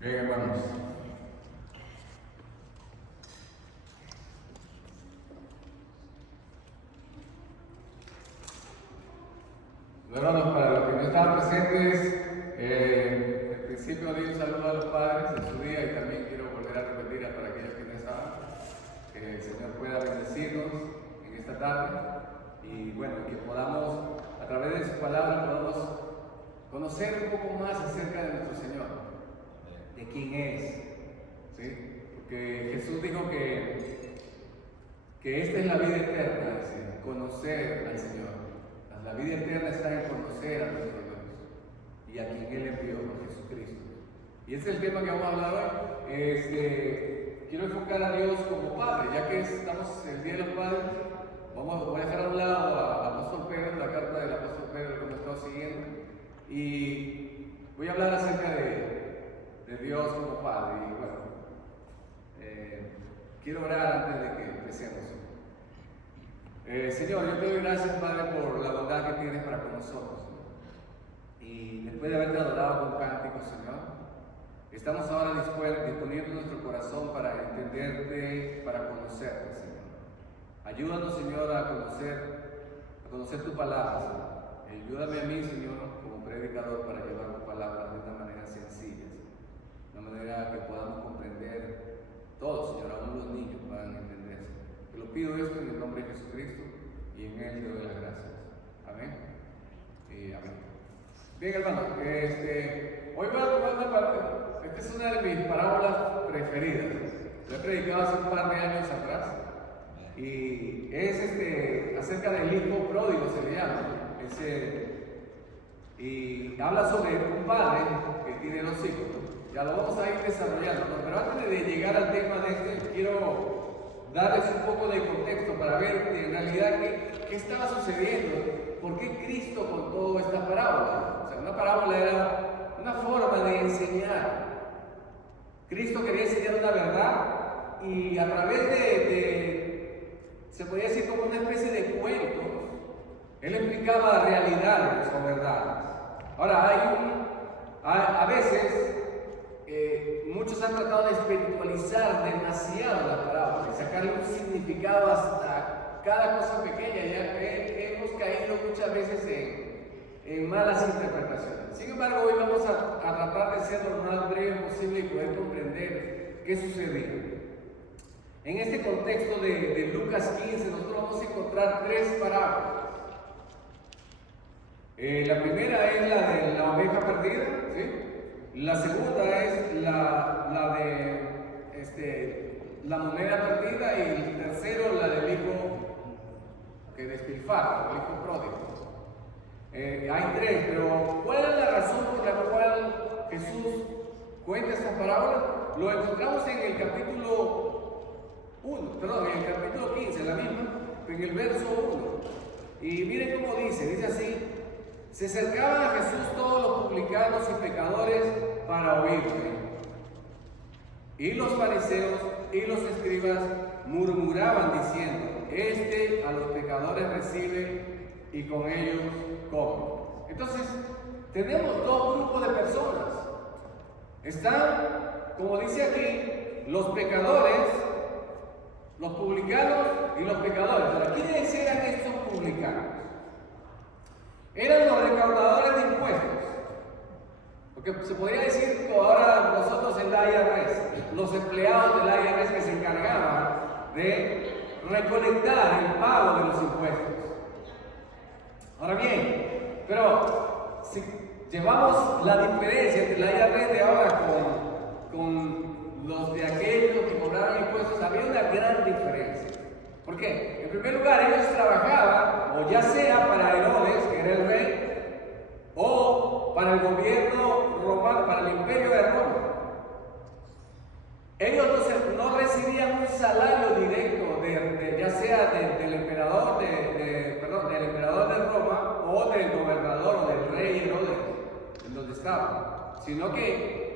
Bien, hermanos. Hermanos, para los que no estaban presentes, en principio di un saludo a los padres en su día y también quiero volver a repetir para aquellos que no estaban, que el Señor pueda bendecirnos en esta tarde y bueno, que podamos, a través de su palabra, podamos conocer un poco más acerca de nuestro Señor, de quién es, ¿sí? Porque Jesús dijo que esta es la vida eterna, es decir, conocer al Señor. La vida eterna está en conocer a nuestro Dios y a quien Él envió, por Jesucristo. Y ese es el tema que vamos a hablar hoy. Quiero enfocar a Dios como Padre, ya que estamos en el Día de los Padres. Voy a dejar a un lado al apóstol Pedro, la carta del apóstol Pedro que hemos estado siguiendo, y voy a hablar acerca de Dios como Padre. Y bueno, quiero orar antes de que empecemos. Señor, yo te doy gracias, Padre, por la bondad que tienes para con nosotros. Y después de haberte adorado con cánticos, Señor, estamos ahora disponiendo nuestro corazón para entenderte, para conocerte, Señor. Ayúdanos, Señor, a conocer tu palabra, Señor. Ayúdame a mí, Señor, como predicador, para llevar tu palabra de una manera sencilla, Señor. De una manera que podamos comprender todos, Señor, aún los niños puedan entender. Te lo pido esto en el nombre de Jesucristo y en Él te doy las gracias. Amén. Amén. Bien, hermanos, hoy voy a tomar una parte. Esta es una de mis parábolas preferidas. Lo he predicado hace un par de años atrás y es acerca del hijo pródigo, se le llama. Y habla sobre un padre que tiene dos hijos. Ya lo vamos a ir desarrollando, ¿no? Pero antes de llegar al tema de quiero darles un poco de contexto para ver en realidad qué estaba sucediendo, por qué Cristo contó esta parábola. O sea, una parábola era una forma de enseñar. Cristo quería enseñar una verdad y a través se podría decir como una especie de cuentos, Él explicaba realidades o verdades. Ahora, a veces muchos han tratado de espiritualizar demasiado la parábola y sacarle un significado hasta cada cosa pequeña. Ya hemos caído muchas veces en malas interpretaciones. Sin embargo, hoy vamos a tratar de ser lo más breve posible y poder comprender qué sucedió. En este contexto de Lucas 15, nosotros vamos a encontrar tres parábolas. La primera es la de la oveja perdida, ¿sí? La segunda es la de la moneda perdida y el tercero la del hijo que despilfarra, el hijo pródigo. Hay tres, pero ¿cuál es la razón por la cual Jesús cuenta esta parábola? Lo encontramos en el capítulo 15, la misma, en el verso 1. Y miren cómo dice así: se acercaban a Jesús todos los publicanos y pecadores para oírle. Y los fariseos y los escribas murmuraban diciendo: este a los pecadores recibe y con ellos come. Entonces, tenemos dos grupos de personas. Están, como dice aquí, los pecadores, los publicanos y los pecadores. Ahora, ¿quiénes eran estos publicanos? Eran los recaudadores de impuestos. Porque se podría decir como ahora nosotros el IRS, los empleados del IRS que se encargaban de recolectar el pago de los impuestos. Ahora bien, pero si llevamos la diferencia entre el IRS de ahora con los de aquellos que cobraron impuestos, había una gran diferencia. ¿Por qué? En primer lugar, ellos trabajaban, o ya sea para Herodes, que era el rey, o para el gobierno romano, para el imperio de Roma. Ellos no recibían un salario directo ya sea del emperador del emperador de Roma o del gobernador o del rey Herodes, en donde estaban, sino que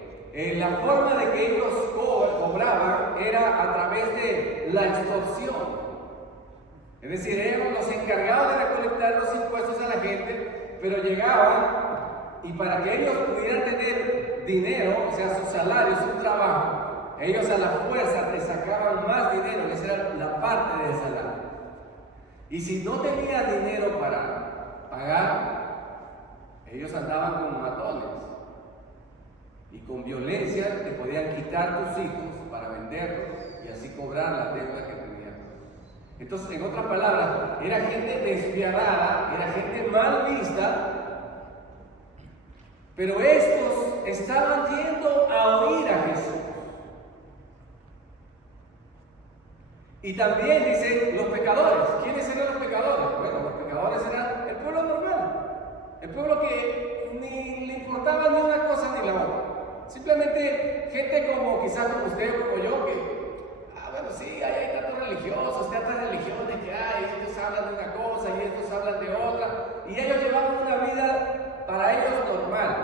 la forma de que ellos cobraban era a través de la extorsión. Es decir, eran los encargados de recolectar los impuestos a la gente, pero llegaban Y para que ellos pudieran tener dinero, o sea, su salario, su trabajo, ellos a la fuerza te sacaban más dinero, esa era la parte del salario. Y si no tenías dinero para pagar, ellos andaban con matones. Y con violencia te podían quitar tus hijos para venderlos y así cobrar la deuda que tenían. Entonces, en otras palabras, era gente despiadada, era gente mal vista, pero estos estaban yendo a oír a Jesús. Y también dice los pecadores. ¿Quiénes eran los pecadores? Bueno, los pecadores eran el pueblo normal, el pueblo que ni le importaba ni una cosa ni la otra. Simplemente gente como quizás como usted o como yo, que, bueno, sí, hay tantos religiosos, tantas religiones que hay, estos hablan de una cosa y estos hablan de otra, y ellos llevaban una vida para ellos normal,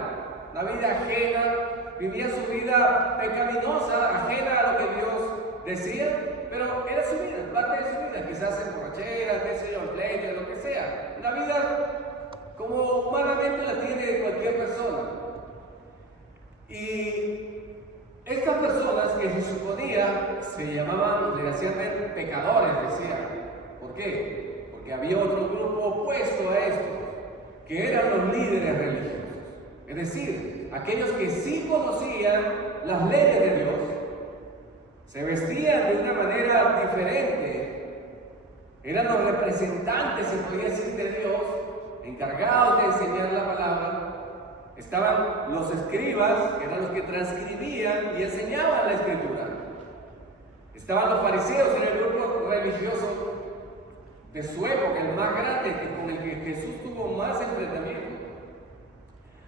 una vida ajena, vivían su vida pecaminosa, ajena a lo que Dios decía, pero era su vida, parte de su vida, quizás en borrachera, qué sé yo, en pleito, lo que sea, una vida como humanamente la tiene cualquier persona. Y estas personas que se suponía se llamaban, le hacían ver pecadores, decían. ¿Por qué? Porque había otro grupo opuesto a estos, que eran los líderes religiosos. Es decir, aquellos que sí conocían las leyes de Dios, se vestían de una manera diferente, eran los representantes, se podía decir, de Dios, encargados de enseñar la palabra. Estaban los escribas, que eran los que transcribían y enseñaban la escritura. Estaban los fariseos en el grupo religioso de su época, el más grande, con el que Jesús tuvo más enfrentamiento.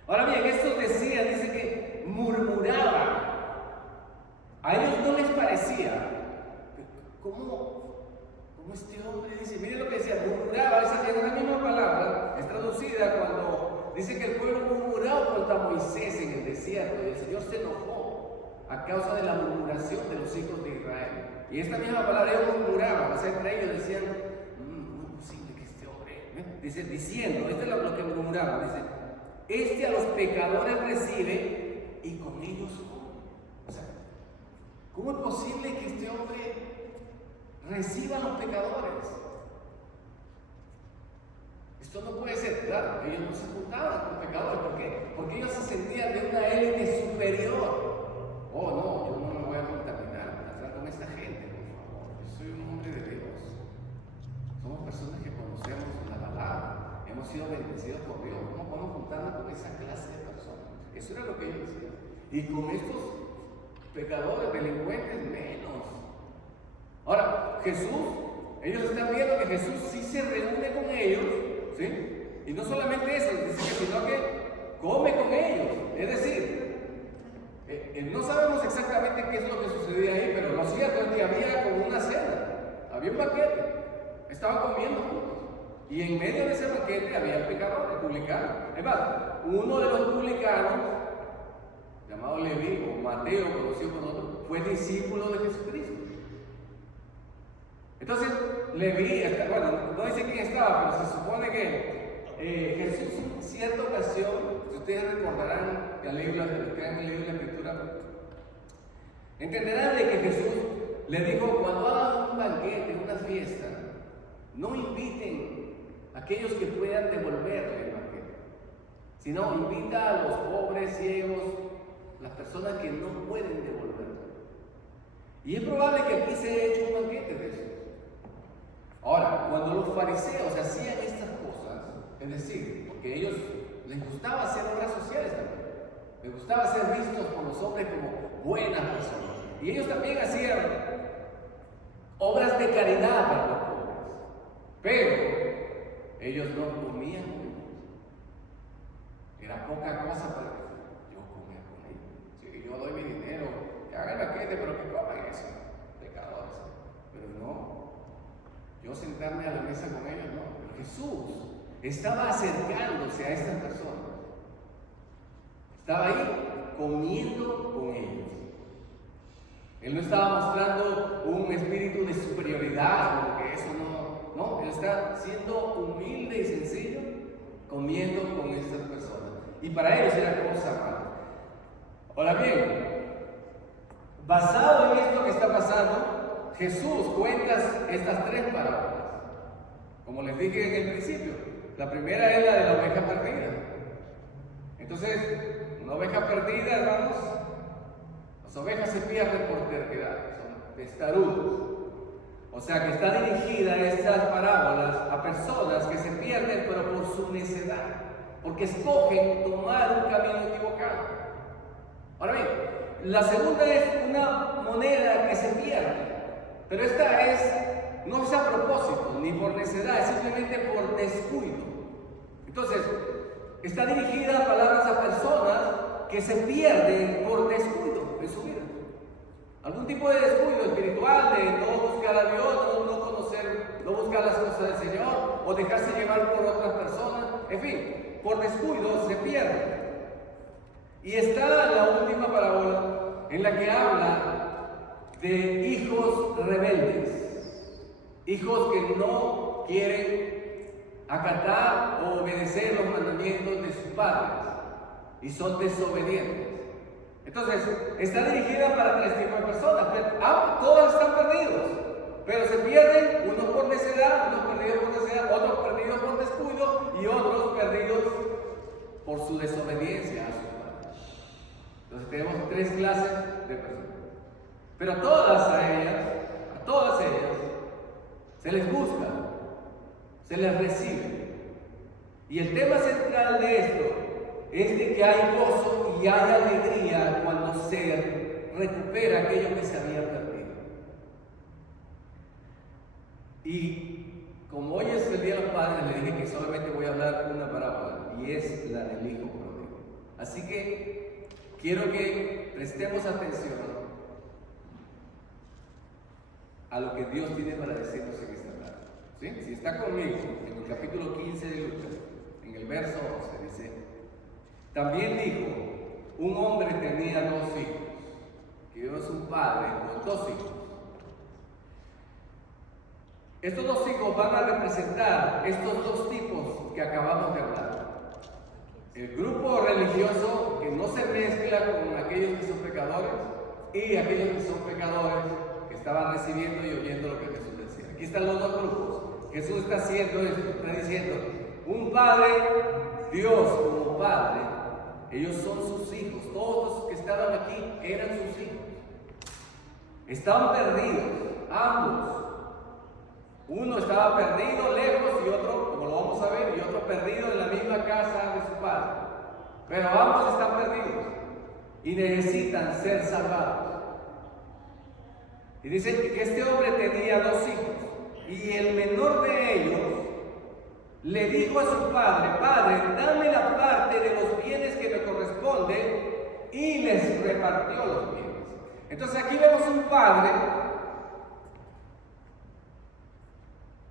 Ahora bien, estos decían, dice que murmuraban. A ellos no les parecía. ¿Cómo este hombre dice? Miren lo que decía, murmuraba, esa es la misma palabra, es traducida cuando dice que el pueblo murmuró contra Moisés en el desierto y el Señor se enojó a causa de la murmuración de los hijos de Israel. Y esta misma palabra, ellos murmuraban, o sea, entre ellos decían, no es posible que este hombre, dice, diciendo, esto es lo que murmuraban, dice, este a los pecadores recibe y con ellos come. O sea, ¿cómo es posible que este hombre reciba a los pecadores? Esto no puede ser, claro, ellos no se juntaban con pecadores. ¿Por qué? Porque ellos se sentían de una élite superior. Oh, no, yo no me voy a contaminar para estar con esta gente, por favor. Yo soy un hombre de Dios. Somos personas que conocemos la palabra, hemos sido bendecidos por Dios. ¿Cómo podemos juntarnos con esa clase de personas? Eso era lo que ellos decían. Y con estos pecadores, delincuentes, menos. Ahora, Jesús, ellos están viendo que Jesús sí se reúne con ellos, ¿sí? Y no solamente eso, sino que come con ellos. Es decir, no sabemos exactamente qué es lo que sucedía ahí, pero lo cierto es que había como una cena, había un banquete, estaban comiendo juntos. Y en medio de ese banquete había el pecador, el publicano. Es más, uno de los publicanos, llamado Leví o Mateo, conocido por nosotros, fue discípulo de Jesucristo. Entonces, Leví, bueno, no dice quién estaba, pero se supone que Jesús en cierta ocasión, si ustedes recordarán que han leído la escritura, entenderán de que Jesús le dijo, cuando hagan un banquete, una fiesta, no inviten a aquellos que puedan devolverle el banquete, sino invita a los pobres, ciegos, las personas que no pueden devolverlo. Y es probable que aquí se haya hecho un banquete de eso. Ahora, cuando los fariseos hacían estas cosas, es decir, porque a ellos les gustaba hacer obras sociales también, les gustaba ser vistos por los hombres como buenas personas, y ellos también hacían obras de caridad para los pobres, pero ellos no comían con ellos. Era poca cosa para que yo comía con ellos. Sí, yo doy mi dinero, que hagan el banquete, pero que coman eso, pecadores, pero no. Yo sentarme a la mesa con ellos, no. Jesús estaba acercándose a estas personas. Estaba ahí comiendo con ellos. Él no estaba mostrando un espíritu de superioridad, porque eso no. Él está siendo humilde y sencillo, comiendo con estas personas. y para ellos era cosa mala. Ahora bien, basado en esto que está pasando, Jesús cuenta estas tres parábolas. Como les dije en el principio, la primera es la de la oveja perdida. Entonces, una oveja perdida, hermanos, las ovejas se pierden por terquedad, son testarudos. O sea que está dirigida estas parábolas a personas que se pierden, pero por su necedad, porque escogen tomar un camino equivocado. Ahora bien, la segunda es una moneda que se pierde, pero esta no es a propósito, ni por necedad, es simplemente por descuido. Entonces, está dirigida a palabras a personas que se pierden por descuido en su vida. Algún tipo de descuido espiritual, de no buscar a Dios, no conocer, no buscar las cosas del Señor, o dejarse llevar por otras personas. En fin, por descuido se pierde. Y está la última parábola en la que habla de hijos rebeldes, hijos que no quieren acatar o obedecer los mandamientos de sus padres y son desobedientes. Entonces, está dirigida para tres tipos de personas, todos están perdidos, pero se pierden, unos por necedad, unos perdidos por necedad, otros perdidos por descuido y otros perdidos por su desobediencia a sus padres. Entonces tenemos tres clases de personas, pero a todas ellas, se les busca, se les recibe. Y el tema central de esto es de que hay gozo y hay alegría cuando se recupera aquello que se había perdido. Y como hoy es el Día de los Padres, le dije que solamente voy a hablar una parábola, y es la del hijo pródigo. Así que quiero que prestemos atención a lo que Dios tiene para decirnos en esta tarde. ¿Sí? Si está conmigo, en el capítulo 15 de Lucas, en el verso 11, dice: también dijo, un hombre tenía dos hijos, que es un padre con dos hijos. Estos dos hijos van a representar estos dos tipos que acabamos de hablar. El grupo religioso que no se mezcla con aquellos que son pecadores, y aquellos que son pecadores que estaban recibiendo y oyendo lo que Jesús decía. Aquí están los dos grupos. Jesús está haciendo esto, está diciendo, un padre, Dios como padre, ellos son sus hijos. Todos los que estaban aquí eran sus hijos. Estaban perdidos, ambos. Uno estaba perdido lejos y otro, como lo vamos a ver, y otro perdido en la misma casa de su padre. Pero ambos están perdidos y necesitan ser salvados. Y dice que este hombre tenía dos hijos, y el menor de ellos le dijo a su padre: Padre, dame la parte de los bienes que me corresponde, y les repartió los bienes. Entonces aquí vemos un padre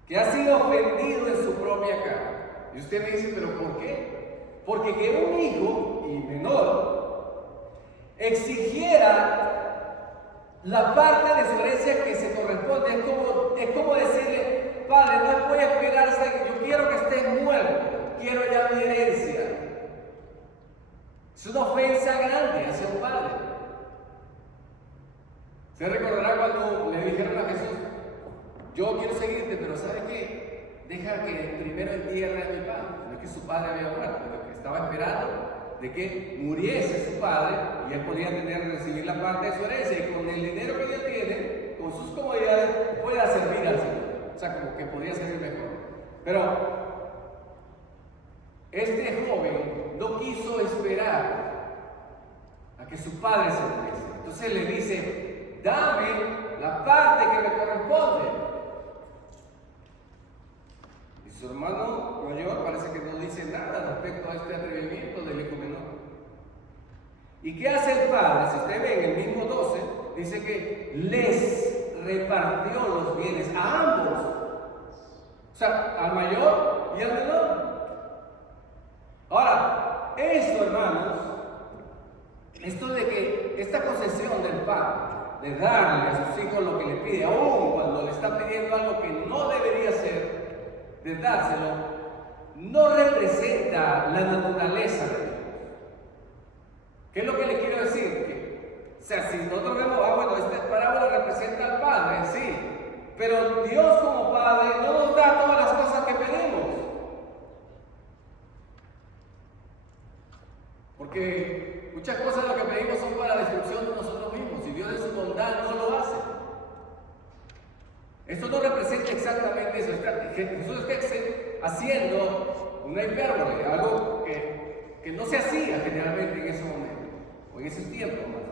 que ha sido ofendido en su propia cara. Y usted me dice, ¿pero por qué? Porque que un hijo y menor exigiera la parte de su herencia que se corresponde, es como decirle: Padre, no voy a esperar hasta que yo quiero que estés muerto, quiero ya mi herencia. Es una ofensa grande hacia un padre. Se recordará cuando le dijeron a Jesús: yo quiero seguirte, pero ¿sabe qué? Deja que primero entierre a mi padre. No es que su padre había muerto, pero que estaba esperando de que muriese su padre y él podía recibir la parte de su herencia, y con el dinero que él tiene, con sus comodidades, pueda servir al Señor. O sea, como que podía servir mejor. Pero este joven no quiso esperar a que su padre se muriese. Entonces le dice: dame la parte que me corresponde. Y su hermano mayor parece que no dice nada respecto a este atrevimiento del hijo menor. ¿Y qué hace el padre? Si usted ve en el mismo 12, dice que les repartió los bienes a ambos. O sea, al mayor y al menor. Ahora, esto, hermanos, esto de que esta concesión del padre, de darle a sus hijos lo que le pide, aún cuando le está pidiendo algo que no debería ser, de dárselo, no representa la naturaleza de Dios. ¿Qué es lo que le quiero decir? O sea, si nosotros vemos, bueno, esta parábola representa al Padre, sí, pero Dios como Padre no nos da todas las cosas que pedimos. Porque muchas cosas lo que pedimos son para la destrucción de nosotros mismos, y Dios en su bondad no lo hace. Esto no representa exactamente eso. Jesús está haciendo una hipérbole, algo que no se hacía generalmente en ese momento, o en esos tiempos más.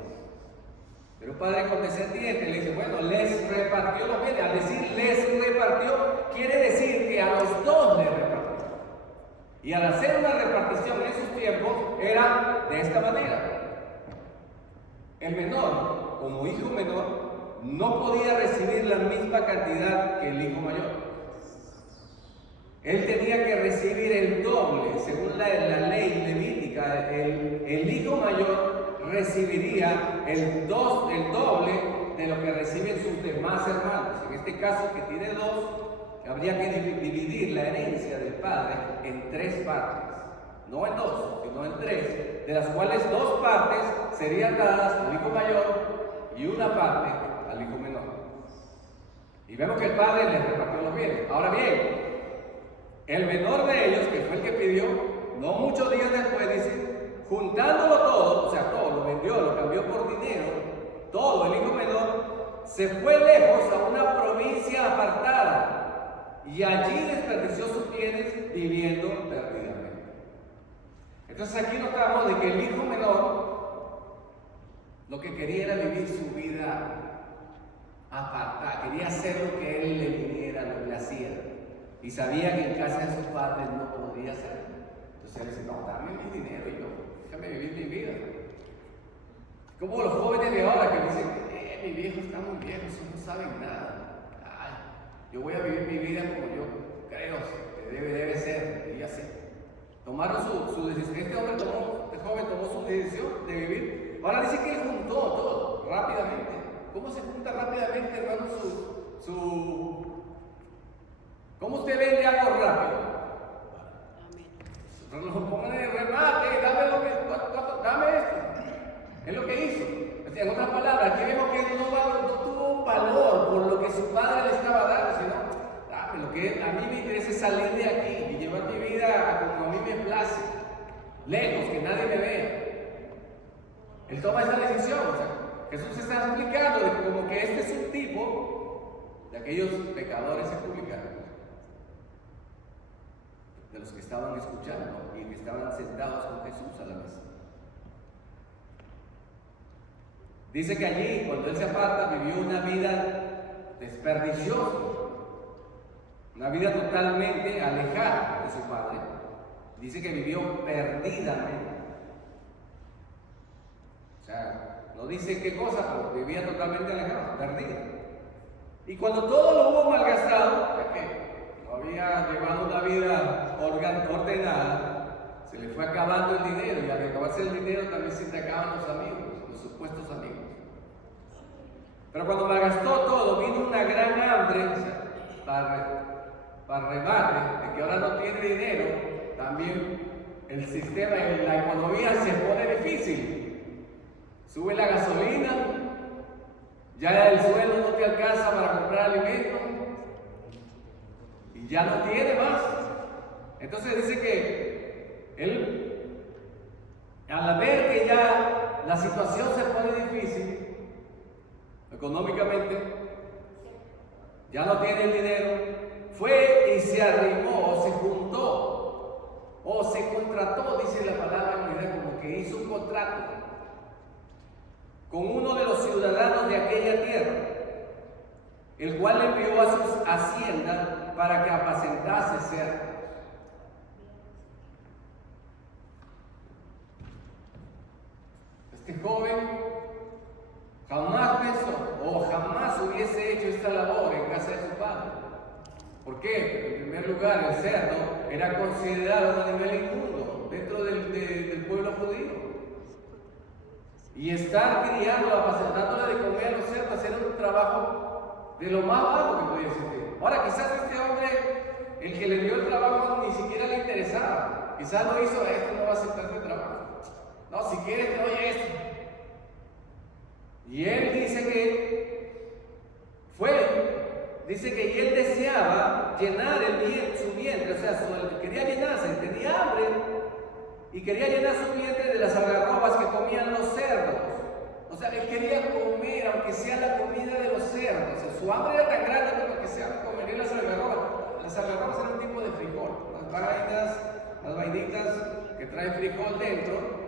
Pero un padre condescendiente le dice, bueno, les repartió los bienes. Al decir les repartió, quiere decir que a los dos les repartió. Y al hacer una repartición en esos tiempos, era de esta manera. El menor, como hijo menor, no podía recibir la misma cantidad que el hijo mayor. Él tenía que recibir el doble, según la ley levítica. El hijo mayor recibiría el doble de lo que reciben sus demás hermanos. En este caso, que tiene dos, habría que dividir la herencia del padre en 3 partes. No en 2, sino en 3, de las cuales 2 partes serían dadas al hijo mayor y una parte al hijo menor. Y vemos que el padre les repartió los bienes. Ahora bien, el menor de ellos, que fue el que pidió, no muchos días después, dice, juntándolo todo, o sea, todo, lo vendió, lo cambió por dinero, todo, el hijo menor, se fue lejos a una provincia apartada y allí desperdició sus bienes viviendo perdidamente. Entonces aquí notamos de que el hijo menor lo que quería era vivir su vida apartada, quería hacer lo que él le viniera, lo que le hacía. Y sabía que en casa de sus padres no podría hacer. Entonces él dice, no, dame mi dinero y yo, déjame vivir mi vida. Como los jóvenes de ahora que dicen, mi viejo está muy viejo, esos no saben nada. Ay, yo voy a vivir mi vida como yo creo que debe ser. Y así. Tomaron su decisión. Este joven tomó su decisión de vivir. Ahora dice que él juntó todo rápidamente. ¿Cómo se junta rápidamente, hermano, ¿Cómo usted vende algo rápido? Lo pongan en el remate, dame esto. Es lo que hizo. En otras palabras, aquí vemos que él no tuvo valor por lo que su padre le estaba dando, sino, dame lo que a mí me interesa es salir de aquí y llevar mi vida como a mí me place, lejos, que nadie me vea. Él toma esa decisión. O sea, Jesús está explicando de como que este es un tipo de aquellos pecadores y publicanos, de los que estaban escuchando y que estaban sentados con Jesús a la mesa. Dice que allí, cuando él se aparta, vivió una vida desperdiciosa, una vida totalmente alejada de su padre. Dice que vivió perdidamente. O sea, no dice qué cosa, pero vivía totalmente alejado, perdida. Y cuando todo lo hubo malgastado, ya que no había llevado una vida ordenada, se le fue acabando el dinero, y al acabarse el dinero también se te acaban los amigos, los supuestos amigos. Pero cuando malgastó todo, vino una gran hambre, o sea, para remate, de que ahora no tiene dinero, también el sistema, la economía se pone difícil. Sube la gasolina, ya el sueldo no te alcanza para comprar alimentos, y ya no tiene más. Entonces dice que él, al ver que ya la situación se pone difícil económicamente, ya no tiene el dinero, fue y se arrimó, o se juntó, o se contrató, dice la palabra en realidad, como que hizo un contrato con uno de los ciudadanos de aquella tierra, el cual le envió a sus haciendas para que apacentase cerdos. Este joven jamás pensó o jamás hubiese hecho esta labor en casa de su padre. ¿Por qué? En primer lugar, el cerdo era considerado un animal inmundo dentro del pueblo judío. Y estar criando, apacentándole de comer a los cerdos era un trabajo de lo más bajo que podía existir. Ahora, quizás este hombre, el que le dio el trabajo, ni siquiera le interesaba. Quizás lo hizo, esto no va a aceptar este trabajo. No, si quieres te doy esto. Y él dice que él deseaba llenar su vientre, o sea, quería llenarse, tenía hambre y quería llenar su vientre de las algarrobas que comían los cerdos. O sea, él quería comer, aunque sea la comida de los cerdos. O sea, su hambre era tan grande como que sea comería las algarrobas. Las algarrobas eran un tipo de frijol, las vainitas que traen frijol dentro.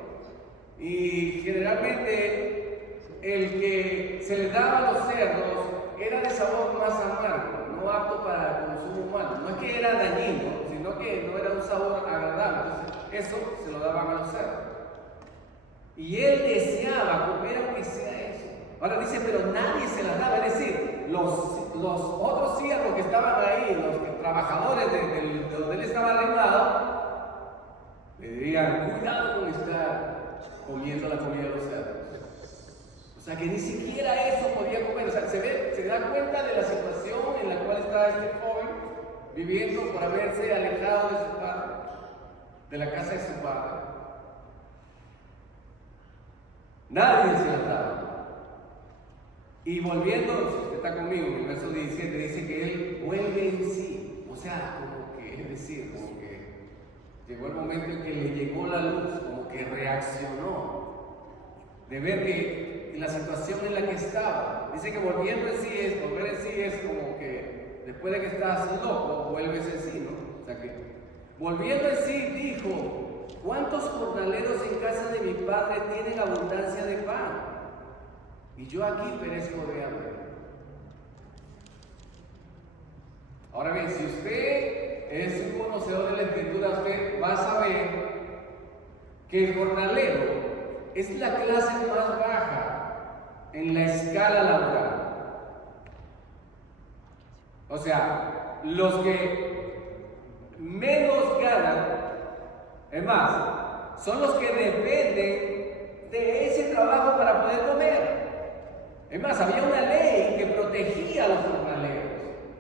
Y generalmente el que se le daba a los cerdos era de sabor más amargo, no apto para el consumo humano. No es que era dañino, sino que no era un sabor agradable. Entonces, eso se lo daban a los cerdos. Y él deseaba comer aunque sea eso. Ahora dice, pero nadie se las daba. Es decir, los otros siervos que estaban ahí, los trabajadores de donde él estaba arrendado, le dirían, cuidado con estar comiendo la comida de los cerdos. O sea que ni siquiera eso podía comer. O sea, se da cuenta de la situación en la cual está este joven viviendo por haberse alejado de su padre, de la casa de su padre. Nadie se las daba. Y volviendo, si usted está conmigo, en el verso 17 dice que él vuelve en sí. O sea, como que, es decir, como que llegó el momento en que le llegó la luz, como que reaccionó de ver que la situación en la que estaba. Dice que volver en sí es como que después de que estás loco, vuelves en sí, ¿no? O sea que volviendo en sí dijo, ¿cuántos jornaleros en casa de mi padre tienen abundancia de pan? Y yo aquí perezco de hambre. Ahora bien, si usted es un conocedor de la Escritura, usted va a saber que el jornalero es la clase más baja en la escala laboral. O sea, los que menos ganan, es más, son los que dependen de ese trabajo para poder comer. Es más, había una ley que protegía a los jornaleros.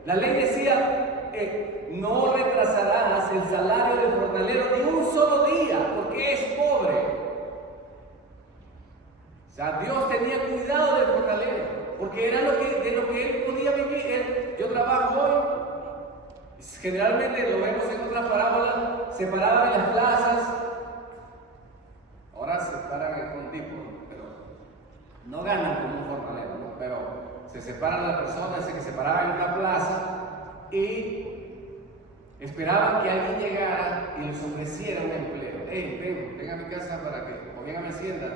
La ley decía, no retrasarás el salario del jornalero ni un solo día, porque es pobre. O sea, Dios tenía cuidado del jornalero, porque era de lo que él podía vivir. Yo trabajo hoy, generalmente lo vemos en otras parábolas, se paraban en las plazas, ahora se paran en un tipo, pero no ganan como un jornalero, ¿no? Pero se separan las personas, que se paraban en una plaza y esperaban que alguien llegara y les ofreciera un empleo. Hey, ven a mi casa para que, o ven a mi hacienda,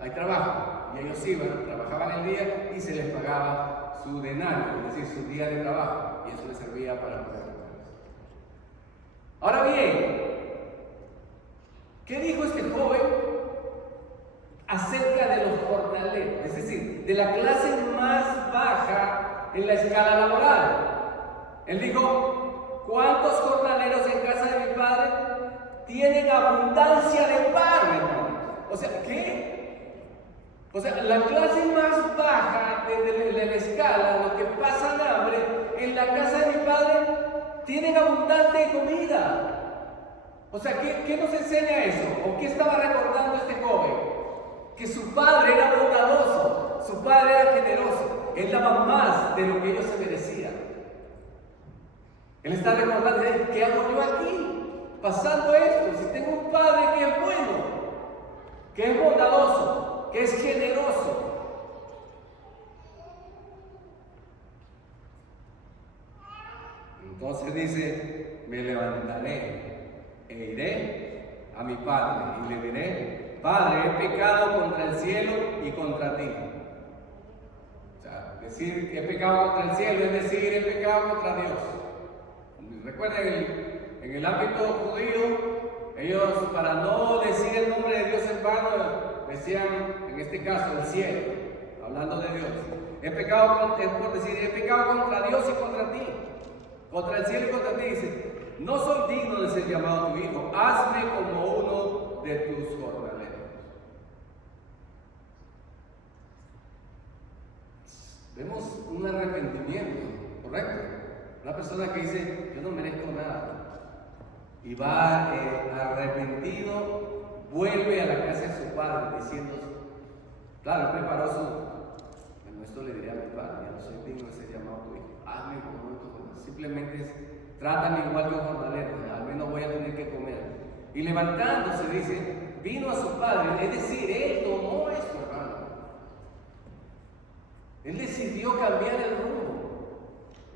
hay trabajo. Y ellos iban, trabajaban el día y se les pagaba su denario, es decir, su día de trabajo, y eso les servía para poder comer. Ahora bien, ¿qué dijo este joven acerca de los jornaleros? Es decir, de la clase más baja en la escala laboral. Él dijo, ¿cuántos jornaleros en casa de mi padre tienen abundancia de pan, hermanos? O sea, ¿qué? O sea, la clase más baja de la escala, los que pasan hambre, en la casa de mi padre tienen abundante comida. O sea, ¿qué nos enseña eso? ¿O qué estaba recordando este joven? Que su padre era bondadoso, su padre era generoso, él daba más de lo que ellos se merecían. Él está recordando, ¿qué hago yo aquí? Pasando esto, si tengo un padre que es bueno, que es bondadoso, que es generoso. Entonces dice, me levantaré e iré a mi padre y le diré, Padre, he pecado contra el cielo y contra ti. O sea, decir he pecado contra el cielo es decir he pecado contra Dios. Recuerden, en el ámbito judío, ellos para no decir el nombre de Dios en vano, decían, en este caso, el cielo, hablando de Dios. He pecado, por decir, he pecado contra Dios y contra ti. Contra el cielo y contra ti, dice, no soy digno de ser llamado tu hijo, hazme como uno de tus jornaleros. Vemos un arrepentimiento, ¿correcto? Una persona que dice, yo no merezco nada, y va arrepentido vuelve a la casa de su padre diciendo, claro, preparó su, bueno, esto le diré a mi padre, ya no soy digno de ser llamado tu hijo, hazme como otros demás. Simplemente trátame igual que un jornalero, al menos voy a tener que comer. Y levantándose, dice, vino a su padre, es decir, él tomó esto, hermano. Él decidió cambiar el rumbo.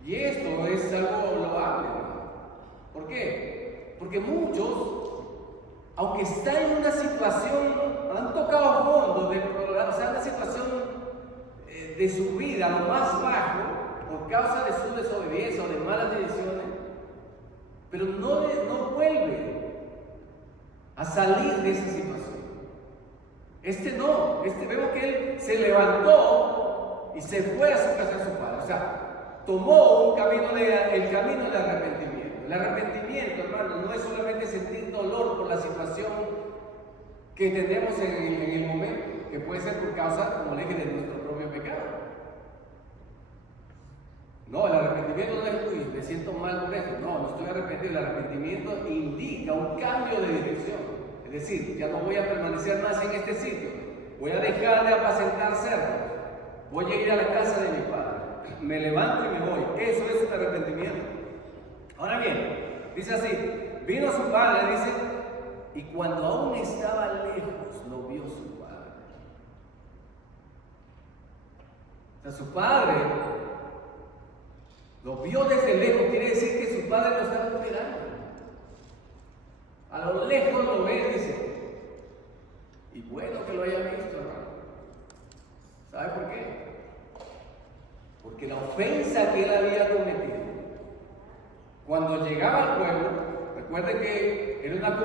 Y esto es algo loable, hermano. ¿Por qué? Porque muchos, aunque están en una situación, han tocado fondo del programa, o sea, una situación de su vida, lo más bajo, por causa de su desobediencia o de malas decisiones, pero no vuelve a salir de esa situación. Vemos que él se levantó y se fue a su casa de su padre. O sea, tomó el camino del arrepentimiento. El arrepentimiento, hermano, no es solamente sentir dolor por la situación que tenemos en el momento, que puede ser por causa, como le dije, de nuestro propio pecado. No, el arrepentimiento no es, uy, me siento mal por esto. No estoy arrepentido. El arrepentimiento indica un cambio de dirección. Es decir, ya no voy a permanecer más en este sitio. Voy a dejar de apacentar cerdos. Voy a ir a la casa de mi padre. Me levanto y me voy. Eso es un arrepentimiento. Ahora bien, dice así, vino su padre, dice, y cuando aún estaba lejos, lo vio su padre. O sea, su padre lo vio desde lejos, quiere decir que su padre lo estaba mirando. A lo lejos lo ve, dice. Y bueno que lo haya visto, hermano. ¿Sabe por qué? Porque la ofensa que él había cometido, cuando llegaba al pueblo, recuerde que era una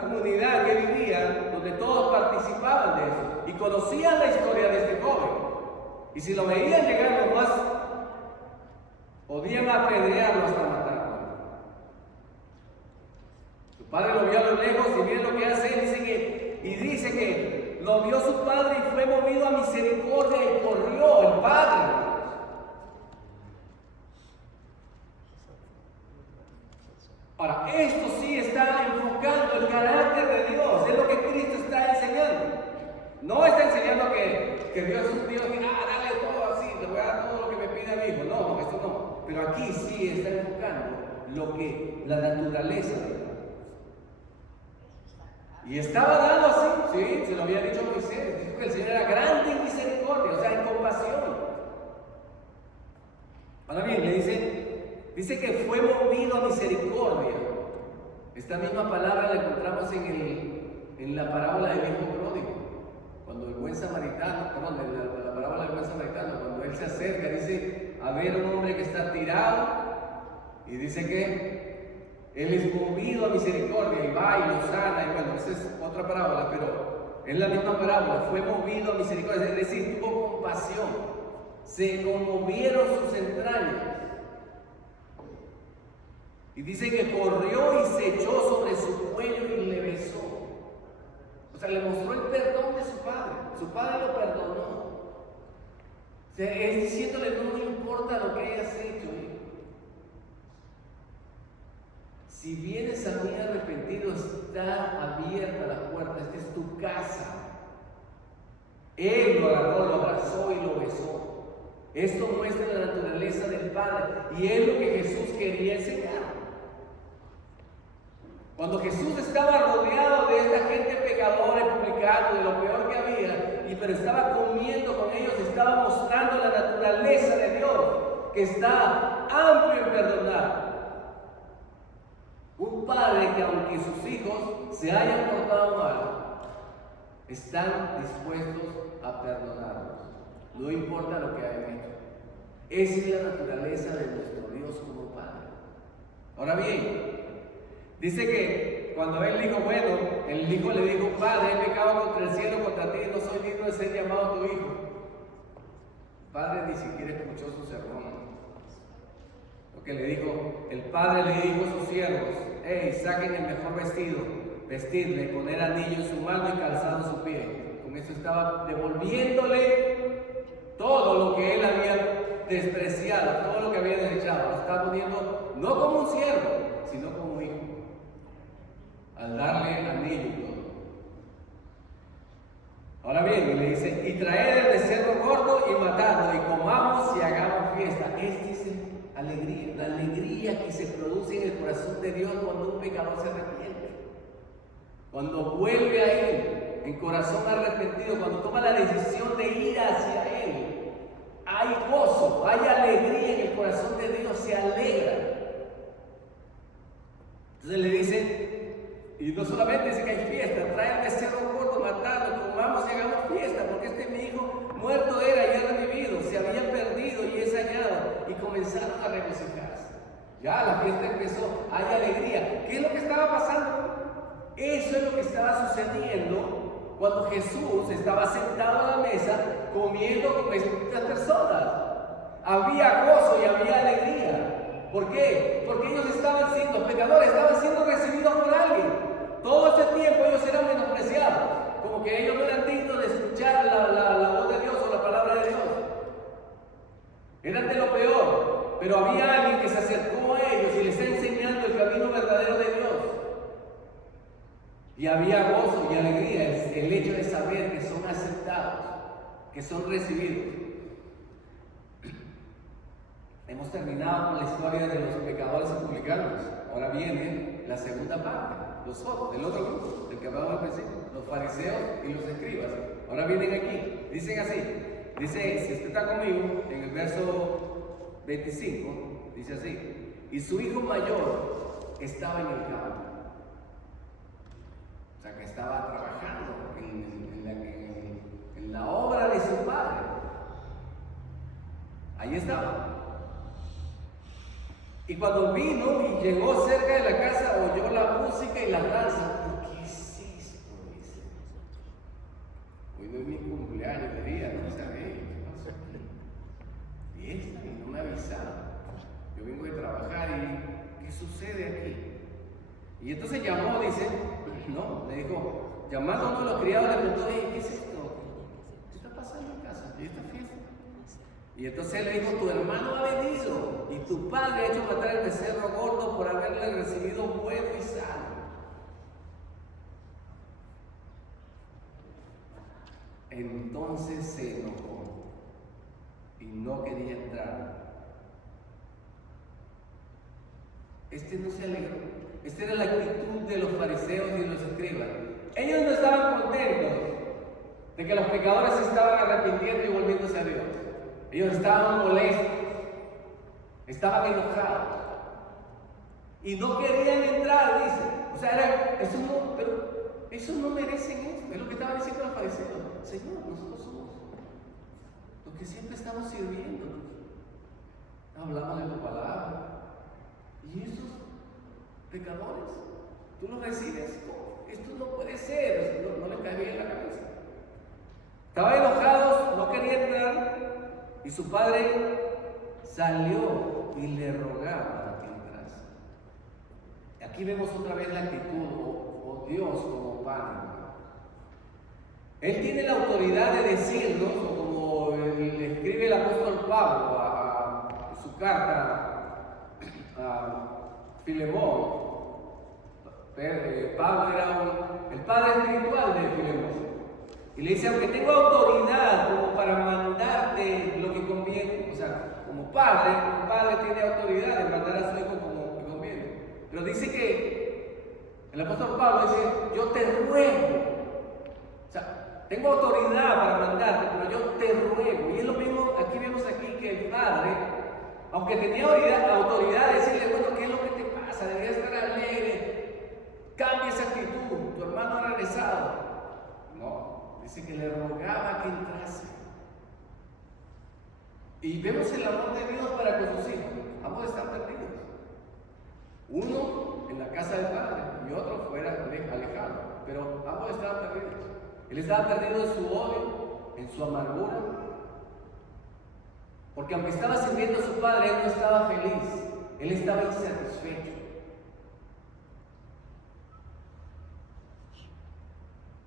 comunidad que vivía, donde todos participaban de eso, y conocían la historia de este joven. Y si lo veían llegar nomás, podían apedrearlo hasta matarlo. Su padre lo vio a lo lejos y miren lo que hace, dice que lo vio su padre y fue movido a misericordia y corrió el padre. Ahora, esto sí está enfocando el carácter de Dios, es lo que Cristo está enseñando. No está enseñando que Dios es un Dios que, dale todo así, le voy a dar todo lo que me pida mi hijo. No, esto no. Pero aquí sí está enfocando la naturaleza de Dios. Y estaba dando así, sí, se lo había dicho Moisés, dijo que el Señor era grande en misericordia, o sea, en compasión. Ahora bien, le dice que fue movido a misericordia. Esta misma palabra la encontramos en la parábola del hijo pródigo. Cuando el buen samaritano, en la parábola del buen samaritano, cuando él se acerca, dice, a ver un hombre que está tirado, y dice que él es movido a misericordia, y va y lo sana, y bueno, esa es otra parábola, pero es la misma parábola, fue movido a misericordia, es decir, tuvo compasión, se conmovieron sus entrañas, y dice que corrió y se echó sobre su cuello y le besó. O sea, le mostró el perdón de su padre lo perdonó. O sea, es diciéndole, no me importa lo que hayas hecho, hijo. Si vienes a mí arrepentido, está abierta la puerta, esta es tu casa. Él lo agarró, lo abrazó y lo besó. Esto muestra la naturaleza del Padre y es lo que Jesús quería enseñar. Cuando Jesús estaba rodeado de esta gente pecadora y publicana, de lo peor que había, pero estaba comiendo con ellos, estaba mostrando la naturaleza de Dios, que está amplio en perdonar. Un padre que aunque sus hijos se hayan portado mal, están dispuestos a perdonarlos, no importa lo que hayan hecho. Esa es la naturaleza de nuestro Dios como Padre. Ahora bien, dice que cuando él dijo, bueno, el hijo le dijo, Padre, he pecado contra el cielo, contra ti, no soy digno de ser llamado tu hijo. El padre ni siquiera escuchó su sermón. Lo que le dijo, el padre le dijo a sus siervos, saquen el mejor vestido, vestirle, poner anillo en su mano y calzado en su pie. Con eso estaba devolviéndole todo lo que él había despreciado, todo lo que había desechado. Lo estaba poniendo no como un siervo, sino como un hijo. al darle anillo y todo. Ahora bien, le dice, y traer el becerro gordo y matarlo, y comamos y hagamos fiesta. Esta es alegría, la alegría que se produce en el corazón de Dios cuando un pecador se arrepiente. Cuando vuelve a Él, en corazón arrepentido, cuando toma la decisión de ir hacia Él, hay gozo, hay alegría en el corazón de Dios, se alegra. Entonces le dice, y no solamente dice que hay fiesta, trae el becerro gordo, matarlo, comamos y hagamos fiesta, porque este mi hijo muerto era y ha revivido, se había perdido y es hallado, y comenzaron a regocijarse. Ya la fiesta empezó, hay alegría. ¿Qué es lo que estaba pasando? Eso es lo que estaba sucediendo cuando Jesús estaba sentado a la mesa comiendo con estas personas. Había gozo y había alegría. ¿Por qué? Porque ellos estaban siendo pecadores, estaban siendo recibidos por alguien. Todo ese tiempo ellos eran menospreciados, como que ellos no eran dignos de escuchar la voz de Dios o la palabra de Dios. Eran de lo peor, pero había alguien que se acercó a ellos y les está enseñando el camino verdadero de Dios. Y había gozo y alegría, el hecho de saber que son aceptados, que son recibidos. Hemos terminado con la historia de los pecadores y publicanos. Ahora viene la segunda parte. Los otros, el otro grupo, del que hablamos al principio, los fariseos y los escribas. Ahora vienen aquí, dicen así, dice, si usted está conmigo, en el verso 25, dice así, y su hijo mayor estaba en el campo. O sea, que estaba trabajando en la obra de su padre. Ahí estaba. Y cuando vino y llegó cerca de la casa, oyó la música y la danza. ¿Qué es esto? Dice. Hoy no es mi cumpleaños de día, no sabía. ¿Qué pasó aquí? Fiesta y no me avisaron. Yo vengo de trabajar y ¿qué sucede aquí? Y entonces llamó, dice, no, le dijo, llamando a uno de los criados, le preguntó, ¿qué es esto? ¿Qué está pasando en casa? ¿Y esta fiesta? Y entonces le dijo, tu hermano ha venido y tu padre ha hecho matar el becerro gordo por haberle recibido bueno y sano. Entonces se enojó y no quería entrar. Este no se alegró. Esta era la actitud de los fariseos y de los escribas. Ellos no estaban contentos de que los pecadores se estaban arrepintiendo y volviéndose a Dios. Ellos estaban molestos, estaban enojados y no querían entrar, dice. O sea, pero eso no merecen esto. Es lo que estaban diciendo los fariseos. Señor, nosotros somos los que siempre estamos sirviendo. Hablamos de tu palabra. Y esos pecadores, tú los recibes. Esto no puede ser. No les cae bien en la cabeza. Estaban enojados, no querían entrar. Y su padre salió y le rogaba que entrase. Aquí vemos otra vez la actitud, o Dios como padre. Él tiene la autoridad de decirnos, o como le escribe el apóstol Pablo en su carta a Filemón. Pablo era el padre espiritual de Filemón. Y le dice, aunque tengo autoridad como para mandarte lo que conviene, o sea, como padre, un padre tiene autoridad de mandar a su hijo como que conviene. Pero dice que el apóstol Pablo dice, yo te ruego. O sea, tengo autoridad para mandarte, pero yo te ruego. Y es lo mismo, aquí vemos aquí que el padre, aunque tenía autoridad de decirle, bueno, ¿qué es lo que te pasa? Deberías estar alegre. Cambia esa actitud, tu hermano ha regresado. No. Dice que le rogaba que entrase. Y vemos el amor de Dios para con sus hijos. Ambos están perdidos. Uno en la casa del Padre y otro fuera alejado. Pero ambos estaban perdidos. Él estaba perdido en su odio, en su amargura. Porque aunque estaba sirviendo a su Padre, él no estaba feliz. Él estaba insatisfecho.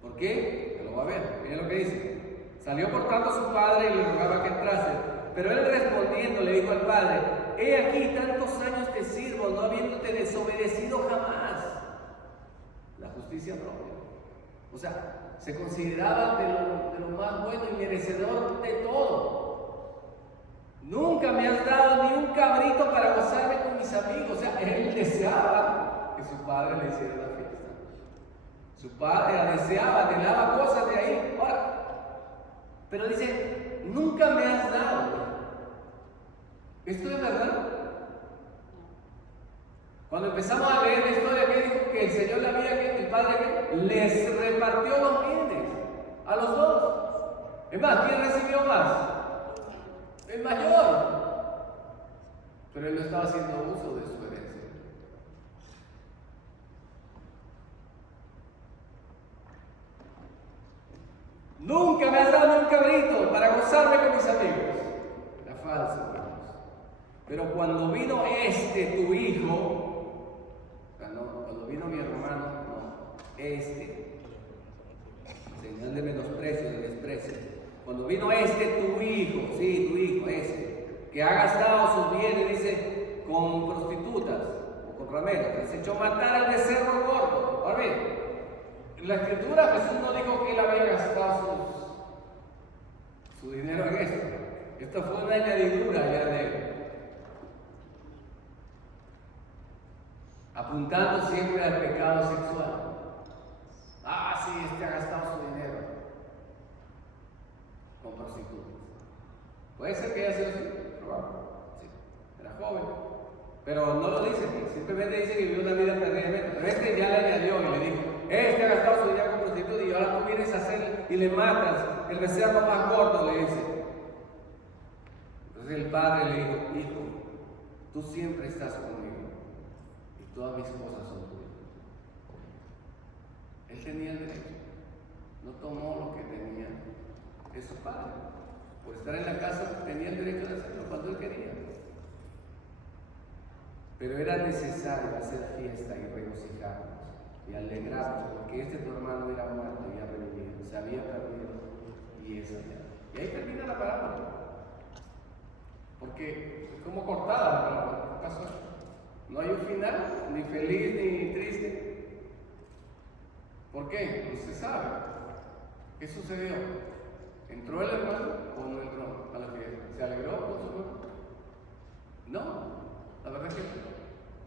¿Por qué? Lo va a ver, miren lo que dice. Salió por tanto su padre y le rogaba que entrase. Pero él respondiendo le dijo al padre, he aquí tantos años te sirvo, no habiéndote desobedecido jamás. La justicia propia. O sea, se consideraba de lo más bueno y merecedor de todo. Nunca me has dado ni un cabrito para gozarme con mis amigos. O sea, él deseaba que su padre le hiciera la fiesta. Su padre deseaba, anhelaba cosas de ahí. Ahora, pero dice, nunca me has dado. ¿Esto es verdad? Cuando empezamos a leer la historia, que dijo que el Señor le había, que el Padre que les repartió los bienes a los dos. Es más, ¿quién recibió más? El mayor. Pero él no estaba haciendo uso de su herencia. Nunca me has dado un cabrito para gozarme con mis amigos. Era falso, hermanos. Pero cuando vino tu hijo, cuando vino mi hermano, señal de menosprecio, de desprecio. Cuando vino tu hijo, sí, tu hijo, que ha gastado sus bienes, dice, con prostitutas o con rameras, les echó matar al becerro gordo. Ahora bien, en la escritura Jesús no dijo que él había gastado su dinero en esto. Esto fue una añadidura ya de él. Apuntando siempre al pecado sexual. Sí, ha gastado su dinero con prostitutas. Puede ser que haya sido así, probable. Sí, era joven. Pero no lo dice, simplemente dice que vivió una vida perdidamente. Pero ya le añadió y le dijo, ha gastado su dinero con prostitutas y ahora tú vienes a hacer y le matas el becerro más gordo, le dice. Entonces el padre le dijo, hijo, tú siempre estás conmigo y todas mis cosas son tuyas. Él tenía el derecho, no tomó lo que tenía de su padre. Por estar en la casa tenía el derecho de hacerlo cuando él quería. Pero era necesario hacer fiesta y regocijarnos y alegrarnos, porque tu hermano era muerto y había revivido, se había perdido y es allá. Y ahí termina la parábola. Porque es como cortada la parábola. ¿Acaso no hay un final, ni feliz ni triste? ¿Por qué? No se sabe. ¿Qué sucedió? ¿Entró el hermano o no entró a la fiesta? ¿Se alegró con su hermano? No, la verdad es que no.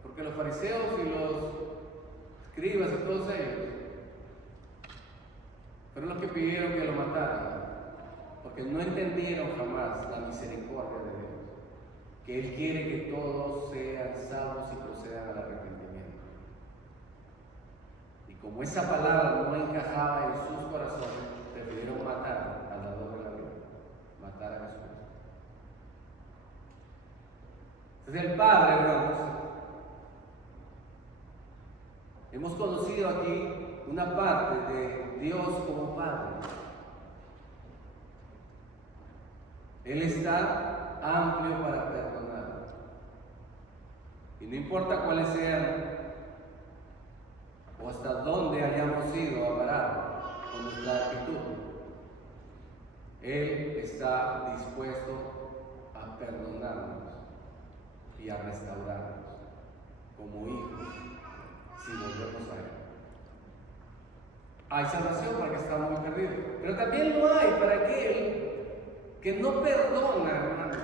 Porque los fariseos y los escribas y todos ellos fueron los que pidieron que lo mataran, porque no entendieron jamás la misericordia de Dios, que Él quiere que todos sean salvos y procedan al arrepentimiento. Y como esa palabra no encajaba en sus corazones, prefirieron matar al dador de la vida, matar a Jesús. Entonces el Padre, hermanos, hemos conocido aquí una parte de Dios como Padre. Él está amplio para perdonar. Y no importa cuáles sean o hasta dónde hayamos ido a parar con nuestra actitud, Él está dispuesto a perdonarnos y a restaurarnos como hijos si volvemos a Él. Hay salvación para que estamos muy perdidos, pero también lo hay para aquel que no perdona, hermanos,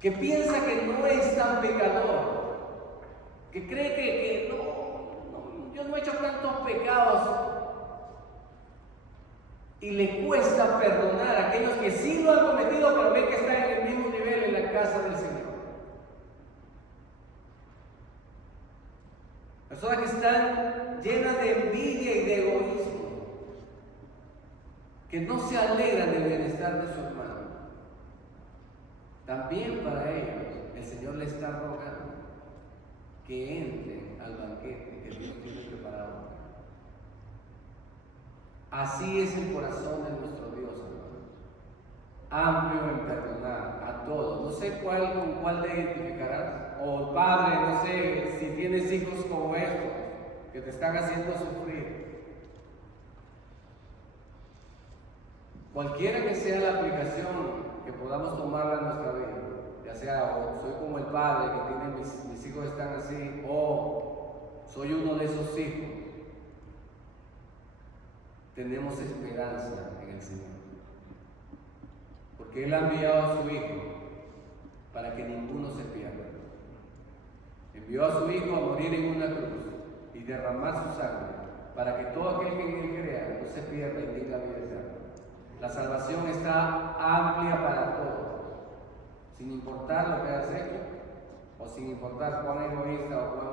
que piensa que no es tan pecador, que cree que yo no he hecho tantos pecados, y le cuesta perdonar a aquellos que sí lo han cometido, pero ven que están en el mismo nivel en la casa del Señor. Personas que están llenas de envidia y de egoísmo, que no se alegran del bienestar de su hermano. También para ellos el Señor les está rogando que entren al banquete que Dios tiene preparado. Así es el corazón de nuestro Dios, hermanos. Amplio en perdonar a todos. No sé con cuál te identificarás. O padre, no sé si tienes hijos como estos que te están haciendo sufrir. Cualquiera que sea la aplicación que podamos tomarla en nuestra vida, ya sea o soy como el padre que tiene mis hijos están así, o soy uno de esos hijos. tenemos esperanza en el Señor. Porque Él ha enviado a su Hijo para que ninguno se pierda. Envió a su Hijo a morir en una cruz y derramar su sangre para que todo aquel que en Él crea no se pierda y tenga vida eterna. La salvación está amplia para todos, sin importar lo que has hecho o sin importar cuán egoísta o cuán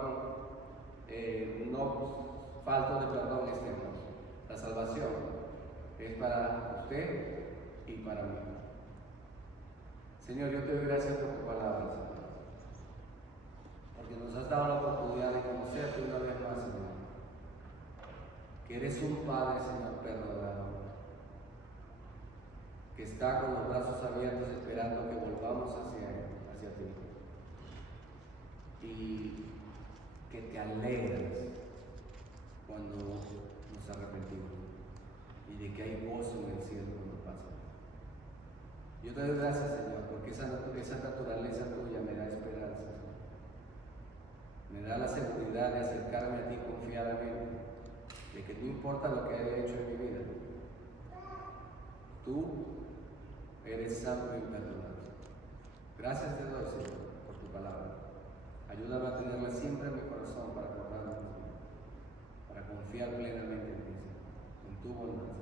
no falto de perdón estemos. La salvación es para usted y para mí. Señor, yo te doy gracias por tu palabra, Señor, porque nos has dado la oportunidad de conocerte una vez más, Señor, que eres un Padre, Señor, perdonador, que está con los brazos abiertos esperando que volvamos hacia Él, hacia ti, y que te alegras cuando nos arrepentimos y de que hay gozo en el cielo cuando pasa. Yo te doy gracias, Señor, porque esa naturaleza tuya me da esperanza, Señor. Me da la seguridad de acercarme a ti confiadamente, de que no importa lo que haya hecho en mi vida, tú eres santo y perdonado. Gracias te doy, Señor, por tu palabra. Ayúdame a tenerla siempre en mi corazón para acordarme de ti, para confiar plenamente en ti, Señor, en tu bondad.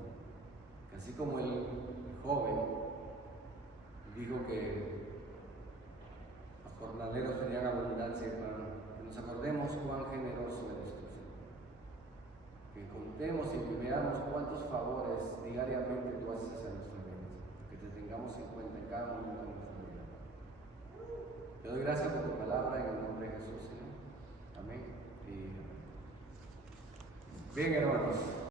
Que así como el joven dijo que los jornaleros tenían abundancia de pan, que nos acordemos cuán generoso eres tú, Señor. Que contemos y veamos cuántos favores diariamente tú haces a nuestra vida, que te tengamos en cuenta en cada momento de nuestra vida. Te doy gracias por tu palabra en el nombre de Jesús, Señor. Amén. Y bien, hermanos.